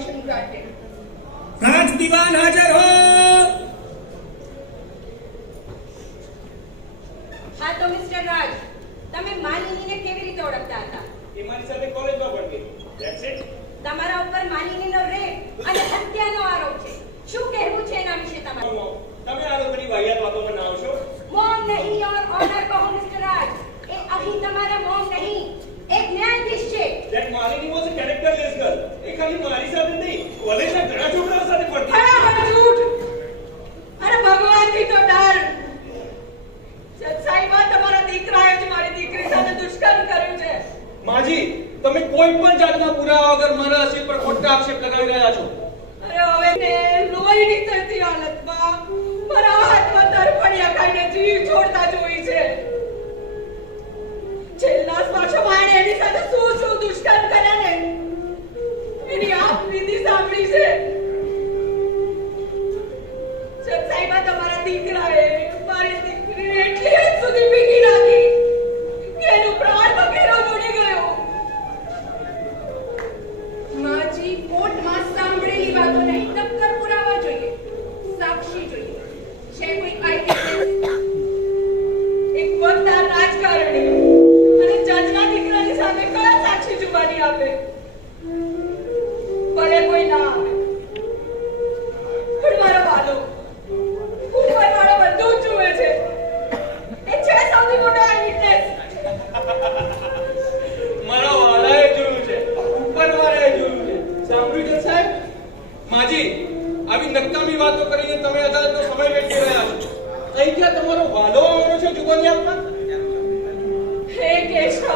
permission granted. राज दीवान हाजिर हो। हाँ तो मिस्टर राज, તમે માલિનીને કેવી રીતે ઓળખતા હતા? એ મારી સાથે કોલેજમાં ભણતી. That's it. તમારા ઉપર માલિનીનો રેપ અને હત્યાનો આરોપ છે. શું કહેવું છે એના વિશે તમારું? તમે આ લોકોની વાહિયાત વાતોમાં ના આવશો. મોમ નહીં ઓર ઓનર કહો મિસ્ટર રાજ. એ અહીં તમારા મોમ નહીં, એક ન્યાયાધીશ છે. That Malini was a characterless girl. એ ખાલી મારી સાથે નહીં, કોલેજના ઘણા છોકરાઓ સાથે ભણતી. અરે ઝૂઠ! અરે ભગવાનથી તો ડર. સચ્ચાઈમાં તમારા દીકરાએ જ મારી દીકરી સાથે દુષ્કર્મ કર્યું છે. માજી, તમે કોઈ પણ જાતના પુરાવા વગર મારા અસીલ પર ખોટા આક્ષેપ લગાવી રહ્યા છો. અરે હવે ને લોહીની તરતી હાલતમાં મારા હાથમાં તરફડિયા ખાઈને જીવ છોડતા જોઈ છે. છેલ્લા સ્પર્શમાં એની સાથે શું દુષ્કર્મ કર્યા ને એની આપ વિધિ સાંભળી છે. સચ્ચાઈમાં તમારા દીકરાએ મારી દીકરીને એટલી હદ સુધી પીકી નાખી કે એનો પ્રાણ વગેરે ઉડી ગયો. માજી, કોર્ટમાં સાંભળેલી વાતો નહીં, નક્કર પુરાવા જોઈએ, સાક્ષી જોઈએ. છે કોઈ આઈવિટનેસ? એક વફાદાર રાજકારણી અને જજના દીકરાની સામે કયા સાક્ષી જુબાની આપે? ભલે કોઈ ના આવે, પણ મારો વાલો ઉપરવાળો બધું જ જુએ છે. એ છે સૌથી મોટો આઈવિટનેસ. મારા વાલાએ જોયું છે, ઉપરવાળાએ જોયું છે. સાંભળ્યું છે સાહેબ? માજી, આવી નકામી વાતો કરીને તમે અદાલતનો સમય વેઠી રહ્યા છો. અહીં ક્યાં તમારો વાલો આવવાનો છે જુબાની આપવા? હે કેશવ,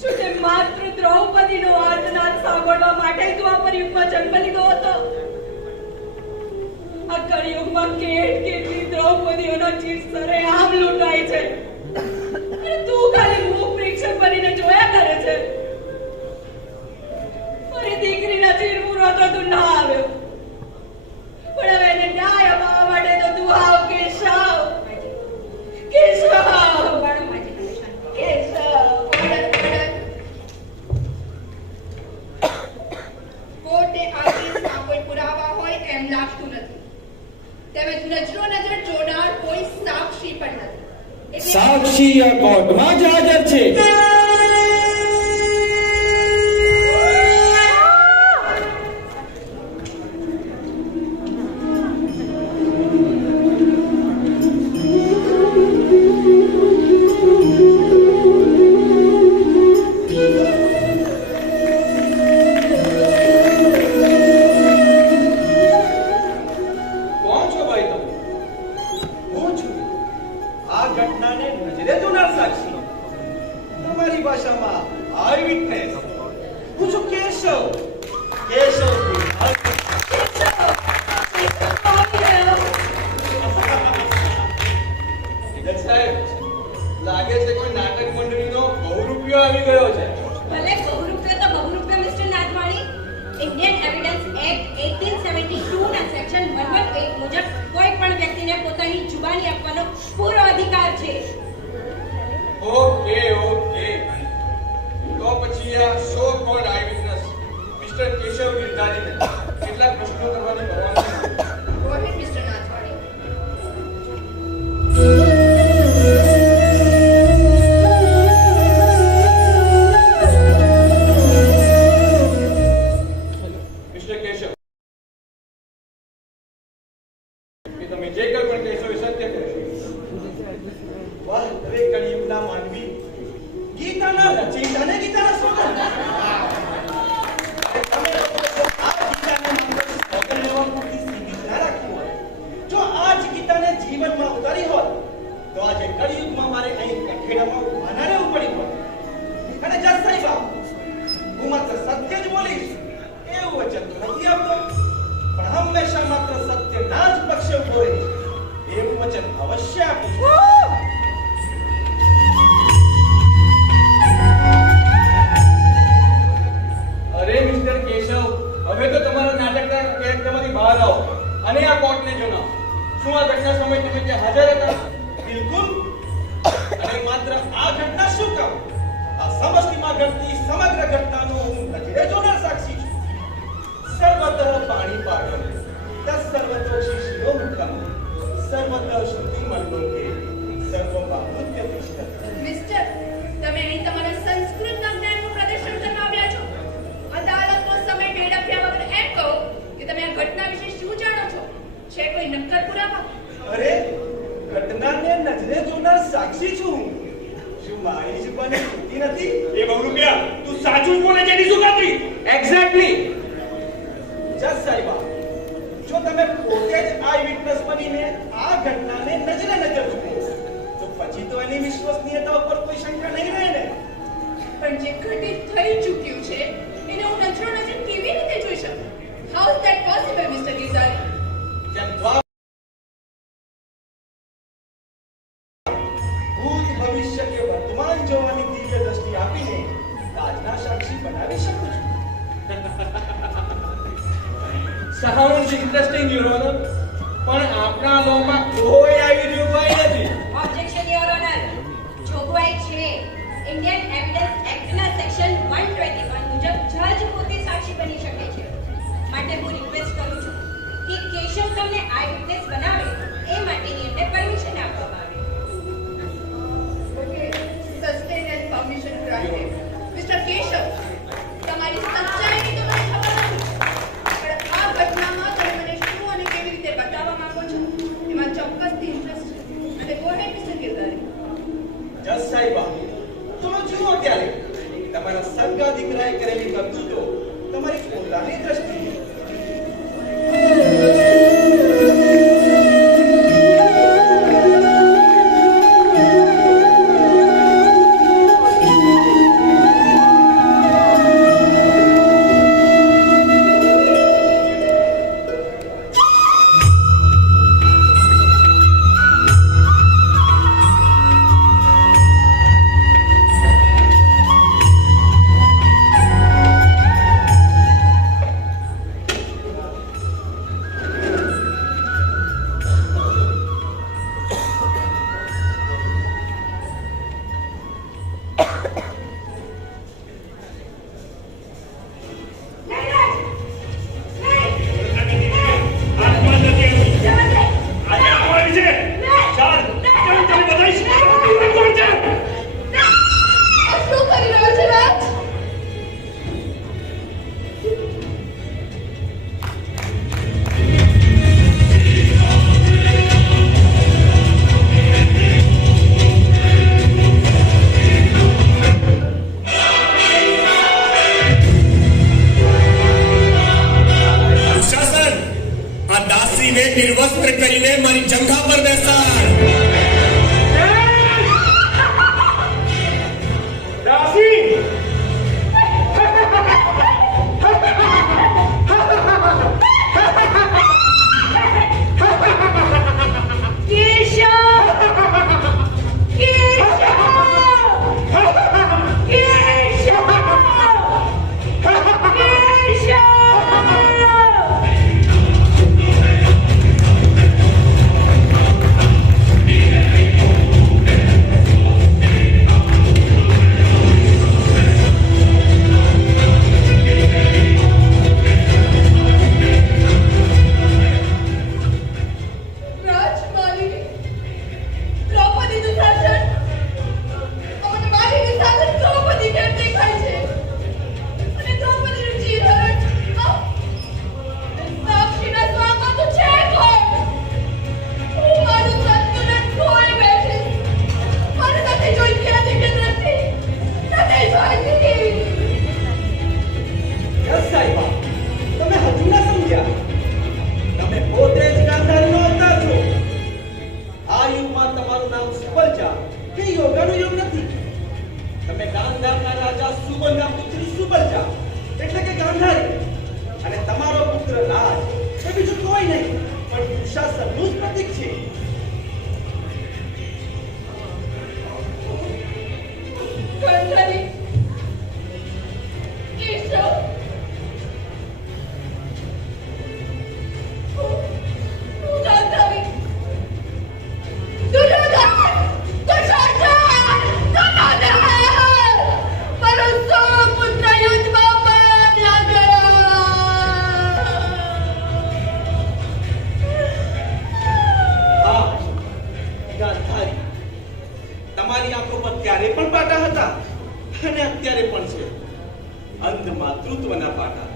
શું તે માત્ર દ્રૌપદીનો આર્તનાદ સાંભળવા માટે તું આ પરિયુગમાં જન્મ લીધો હતો? આ કળિયુગમાં કેટલી દ્રૌપદીઓનો ચીર સરેઆમ લૂંટાય છે અને તું ખાલી મુખ પ્રેક્ષક બનીને જોયા કરે છે. મારી દીકરીના ચીરપુરો તો તું ના આવ્યો, પણ હવે એને ન્યાય અપાવવા માટે તો તું આવ કેશવ. કેશવ, કેશવ, કોર્ટે આ કેસમાં કોઈ પુરાવા હોય એમ લાગતું નથી. તેમજ નજરો નજર જોનાર કોઈ સાક્ષી પણ નથી. સાક્ષી આ કોર્ટમાં જ હાજર છે. કોણ છો ભાઈ તમે? હું છું આ ઘટનાને નજરે જોનાર સાક્ષી. તમારી ભાષામાં આઈ વિટનેસ. હું છું કેશવ. કેશવ સાહેબ, લાગે છે કોઈ નાટક મંડળીનો બહુરૂપિયો આવી ગયો છે. ભલે બહુરૂપિયો તો બહુરૂપિયો મિસ્ટર નાથવાણી. ઇન્ડિયન એવિડન્સ એક્ટ 1872 ના સેક્શન 118 મુજબ કોઈ પણ વ્યક્તિને પોતાની જુબાની આપવાનો પૂરો અધિકાર છે. ઓકે ઓકે, તો પછી આ સો કોલ્ડ આઈ વિટનેસ મિસ્ટર કેશવ ગિરધારીને કેટલાક પ્રશ્નો કરવાની પરવાનગી. Go ahead, Mr. Nathwani. Mister Keshav, કે તમે જે કંઈ પણ કહેશો એ સત્ય કહેશો. વાહ, દરેક કળિયુગના માનવી ગીતાના રચયિતાને ગીતાના સ્લોગન. તમે લોકો આ ગીતાને માત્ર સ્લોગન લેવા પૂરતી સીમિત ના રાખી હોય. જો આ જ ગીતાને જીવનમાં ઉતારી હોત તો આજે કળિયુગમાં મારે અહીં કઠેડામાં ઉભા ના રહેવું પડ્યું હોત. અને જજ સાહેબ, હું માત્ર સત્ય જ બોલીશ એવું વચન તો નથી આપતો, પણ હંમેશા માત્ર સત્યના જ પક્ષે ઉભો રહીશ એવું વચન અવશ્ય આપીશ. અરે મિસ્ટર કેશવ, હવે તો તમારા નાટકના કેરેક્ટરમાંથી બહાર આવો અને આ કોર્ટને જણાવો. શું આ ઘટના સમયે તમે ત્યાં હાજર હતા? બિલકુલ. અને માત્ર આ ઘટના શું કામ, આ સમષ્ટિમાં ઘટતી સમગ્ર ઘટનાનો હું નજરે જોનાર સાક્ષી છું. પાણીપાટમ તત્સર્વતોષી શિરોમુખમ સર્વતઃ શ્રુતિમલ્લોકે સર્વમાહૃત્ય તિષ્ઠત. મિસ્ટર, તમે અહીં તમારા સંસ્કૃતના જ્ઞાનનું પ્રદર્શન કરવા આવ્યા છો. અદાલતનો સમય વેડફ્યા વગર એમ કહો કે તમે આ ઘટના વિશે શું જાણો છો. છે કોઈ નક્કર પુરાવા? અરે ઘટનાને નજરે જોનાર સાક્ષી છું હું. શું મારી જુબાની છૂટી નથી? એ બહુ રૂપિયા તું સાચું જ બોલે છે એની શું ખાતરી? એક્ઝેક્ટલી. જજ સાહેબા, જો તમે પોતે જ આઈ વિટનેસ બનીને આ ઘટનાને નજરે નજર જુઓ તો પછી તો એની વિશ્વસનીયતા ઉપર કોઈ શંકા નહીં રહે ને. પણ જે ઘટિત થઈ ચૂક્યું છે એને હું નજરો નજર કેવી રીતે જોઈ શકું? How is that possible, mister Girdhari? જેમ ભૂત ભવિષ્ય કે વર્તમાન જોવાની દિવ્ય દ્રષ્ટિ આપીને આજના સાક્ષી બનાવી શકું છું. સાઉન્ડ્સ ઇન્ટરેસ્ટિંગ યુર ઓનર, પણ આપણા લોમાં કોઈ આવી જોગવાઈ નથી. Objection your honour. જોગવાઈ છે. ઇન્ડિયન એવિડન્સ એક્ટના સેક્શન 121 મુજબ જજ પોતે સાક્ષી બની શકે છે. માટે હું રિક્વેસ્ટ કરું છું કે કેશવ તમને આઈ વિટનેસ બનાવે એ માટેની એમને પરમિશન આપવામાં આવે. Okay, sustained and permission granted. Mr. Keshav, તમારી સચ્ચાઈની તો મને ખબર નથી. પણ આ ઘટનામાં તમે મને શું અને કેવી રીતે બતાવવા માંગો છો એમાં ચોક્કસથી ઇન્ટરેસ્ટ છે. અને go ahead, Mr. Girdhari. જજ સાહેબા, તમે જુઓ ત્યારે તમારા સગા દીકરાએ કરેલી કરતૂતો તમારી પોતાની દ્રષ્ટિએ આ શું કરી રહ્યો છે રાજ? શાસન, આ દાસીને નિર્વસ્ત્ર કરીને મારી જંઘા પર બેસાડ. દાસી! અંધ માતૃત્વના પાટા.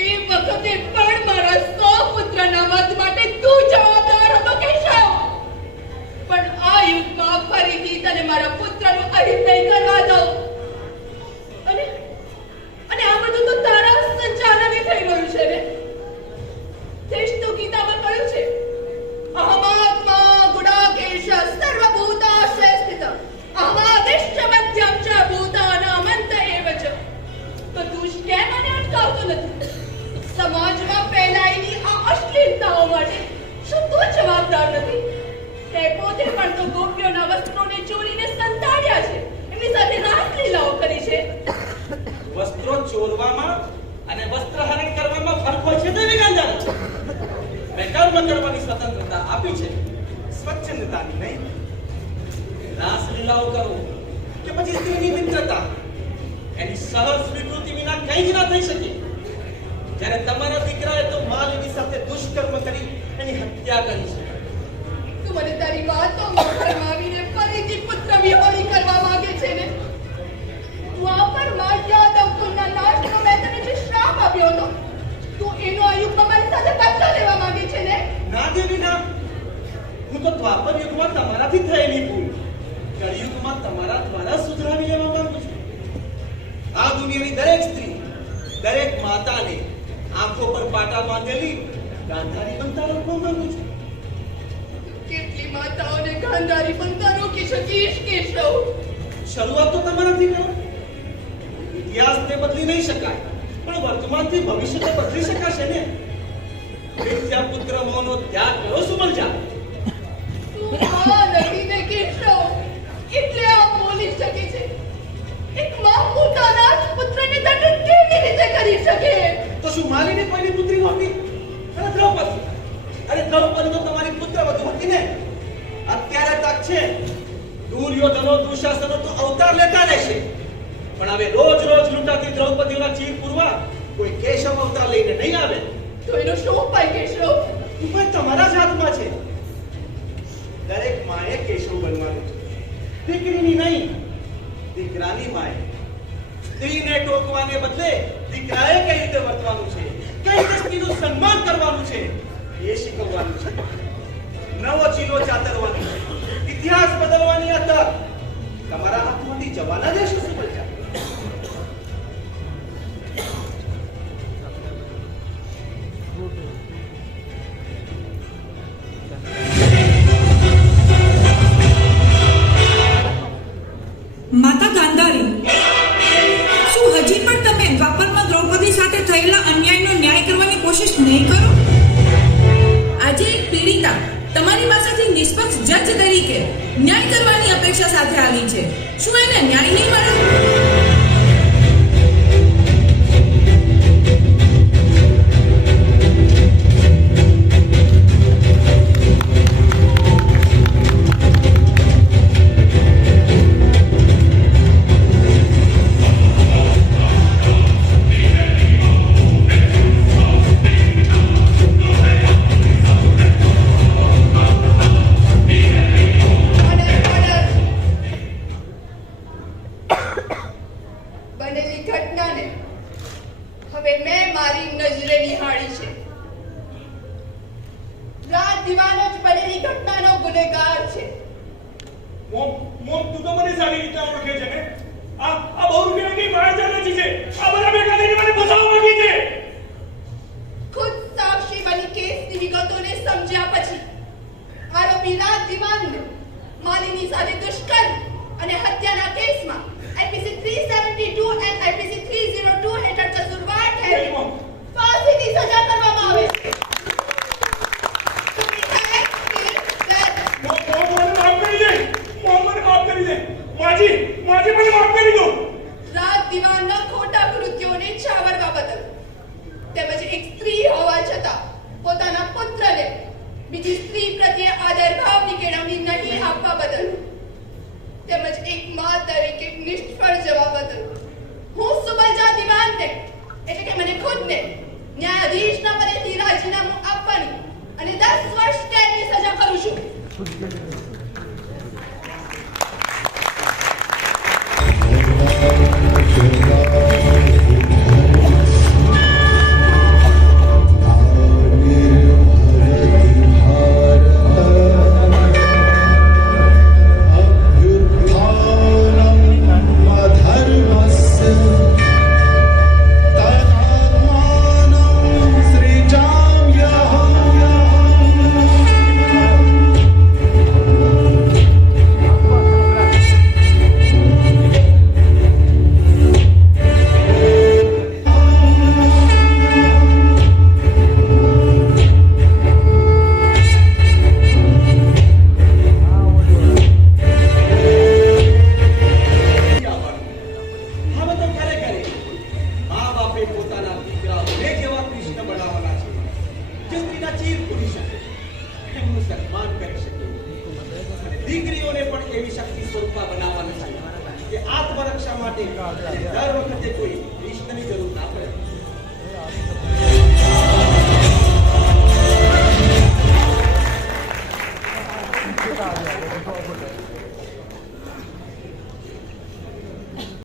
એ વખતે પણ મારા 100 પુત્રના વધ માટે તું જવાબદાર હતો કેશવ. પણ આ યુગમાં ફરીથી તને મારા પુત્રનું અહિત નહીં કરવા દઉં. અને આ બધું તો તારા સંચાલને થઈ રહ્યું છે ને. તે જ તો ગીતામાં કહ્યું છે, અહમાત્મા ગુડાકેશ સર્વભૂતાશ્રય સ્થિત અહમાદિશ્ચ મધ્યમ ચ ભૂતાનામ અંત એવ ચ. તો તું જ કેમ મને અટકાવતો નથી? સમાજમાં ફેલાયેલી આ અશ્લીલતાઓ માટે શું તું જવાબદાર નથી? તે પોતે પણ તો ગોપીઓના વસ્ત્રોને ચોરીને સંતાડ્યા છે, એમની સાથે રાસલીલાઓ કરી છે. વસ્ત્રો ચોરવામાં અને વસ્ત્રહરણ કરવામાં ફરક હોય છે દેવી ગાંધારી. મેં કર્મ કરવાની સ્વતંત્રતા આપી છે, સ્વચ્છંદતાની નહીં. રાસલીલાઓ કરો કે પછી સ્ત્રીની મિત્રતા, એની સહજ સ્વીકૃતિ વિના કંઈ જ ના થઈ શકે. જ્યારે તમારા દીકરાએ તો માલિની સાથે દુષ્કર્મ કરી એની હત્યા કરી છે. તું મને તારી વાતોમાં ફરમાવીને ફરીથી પુત્ર વિહોણી કરવા માંગે છે ને. દ્વાપરમાં યાદવ કુળના નાશનો મેં તને જે શ્રાપ આપ્યો હતો, તું એનો આ યુગમાં મારી સાથે બદલો લેવા માંગે છે ને. ના દેવી ના, હું તો દ્વાપર યુગમાં તમારાથી થયેલી ભૂલ કળિયુગમાં તમારા દ્વારા સુધરાવી લેવા માંગુ છું. આ દુનિયાની દરેક સ્ત્રી, દરેક માતાને આંખો પર પાટા બાંધેલી ગાંધારી બનતા રાખવા માંગુ છું. કેટલી માતાઓને ગાંધારી બનતા રોકી શકીશ કેશવ? શરૂઆત તો તમારાથી કરો. ઇતિહાસને બદલી નહીં શકાય, પણ વર્તમાનથી ભવિષ્યને બદલી શકાશે ને. મિથ્યા પુત્ર મોહનો ત્યાગ કરો સુમલજા. તું આ નથી ને કેશવ, એટલે આ બોલી શકે છે. એક માં પોતાના જ પુત્રને દંડિત કેવી રીતે કરી શકે? તો શું મારીને કોઈની પુત્રી નહોતી? અને દ્રૌપદી, અરે દ્રૌપદી તો તમારી પુત્રવધુ હતી ને. અત્યારે તક છે. દુર્યોધનો દુશાસનો તો અવતાર લેતા રહેશે, પણ હવે રોજ રોજ લૂંટાતી દ્રૌપદીના ચીર પૂરવા કોઈ કેશવ અવતાર લઈને નહીં આવે. તો એનો શું ઉપાય કેશવ? ઉપાય તમારા જ હાથમાં છે. દરેક માએ કેશવ બનવાનું છે, દીકરીની નહીં, દીકરાની માએ. સ્ત્રીને ટોકવાને બદલે દીકરાએ કઈ રીતે વર્તવાનું છે, કઈ રીતે સ્ત્રીનું સન્માન કરવાનું છે એ શીખવવાનું છે. નવો ચીલો ચાતરવાનો છે. ઇતિહાસ બદલવાની આ તક તમારા હાથમાંથી જવાના દેશો સુમલજા. માતા ગાંધારી, શું હજી પણ તમે દ્વાપરમાં દ્રૌપદી સાથે થયેલા અન્યાયનો ન્યાય કરવાની કોશિશ નહીં કરો? આજે એક પીડિતા તમારી પાસેથી નિષ્પક્ષ જજ તરીકે ન્યાય કરવાની અપેક્ષા સાથે આવી છે. શું એને ન્યાય નહીં મળે? બનેલી ઘટનાને હવે મેં મારી નજરે નિહાળી છે. રાજ દીવાનો જ બનેલી ઘટનાનો ગુનેગાર છે. મોમ તું તો મને સારી રીતે ઓળખે છે ને. આ બહુ રૂપિયાની માયાજાળ રચી છે. આ બધા ભેગા થઈને મને ફસાવવા માંગી છે. ખુદ સાક્ષી બની કેસની વિગતોને સમજ્યા પછી આરોપી રાજ દીવાનને માલિની સાથે દુષ્કર્મ અને હત્યાના કેસમાં IPC 372 and IPC 302 હેઠળ કસૂરવાર ઠેરવી ફાંસીની સજા કરવામાં આવે છે. મોમ મને માફ કરી દે. મોમ મને માફ કરી દે. માજી મને માફ કરી દો. રાજ દીવાનના ખોટા કૃત્યોને છાવરવા બદલ તેમજ એક સ્ત્રી હોવા છતાં પોતાના પુત્રને બીજી સ્ત્રી પ્રત્યે આદરભાવની કેળવણી નહીં આપવા બદલ તેમજ એક માં તરીકે નિષ્ફળ જવા બદલ હું સુમલજા દીવાનને એટલે કે મને ખુદને ન્યાયાધીશના પદેથી રાજીનામું આપવાની અને 10 વર્ષ કેદની સજા કરું છું. એવી શક્તિ સ્વરૂપમાં બનાવવાનું છે કે આત્મરક્ષા માટે દર વખતે કોઈ વિષની જરૂર ના પડે.